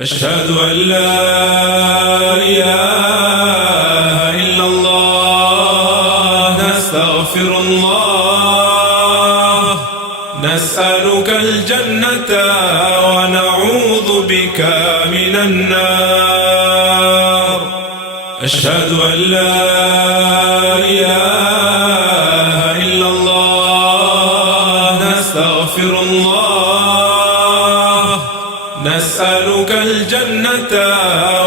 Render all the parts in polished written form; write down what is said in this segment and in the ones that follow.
أشهد أن لا إله إلا الله. نستغفر الله، نسألك الجنة ونعوذ بك من النار. أشهد أن لا إله إلا الله. نستغفر الله، نسألك الجنة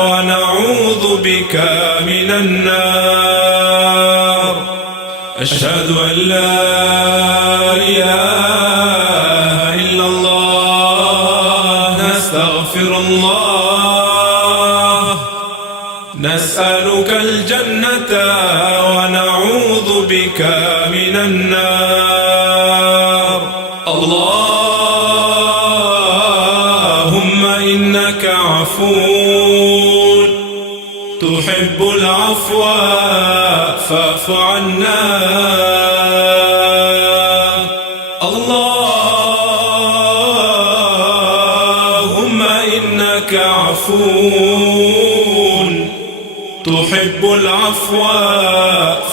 ونعوذ بك من النار. أشهد أن لا إله إلا الله. نستغفر الله، نسألك الجنة ونعوذ بك من النار. اللهم إنك عفو تحب العفو فاعف عنا. اللهم إنك عفو تحب العفو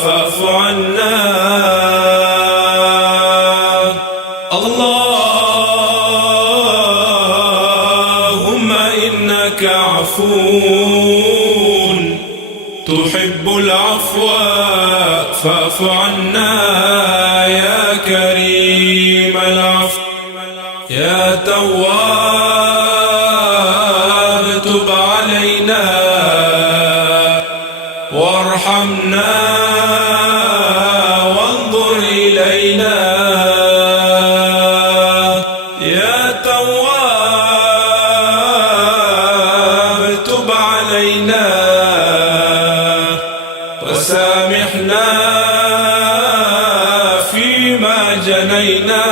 فاعف عنا. اللهم إنك عفو تحب العفو فاعف عنا. يا كريم العفو يا تواب تب علينا وارحمنا وانظر إلينا. يا تواب تب علينا وسامحنا فيما جنينا.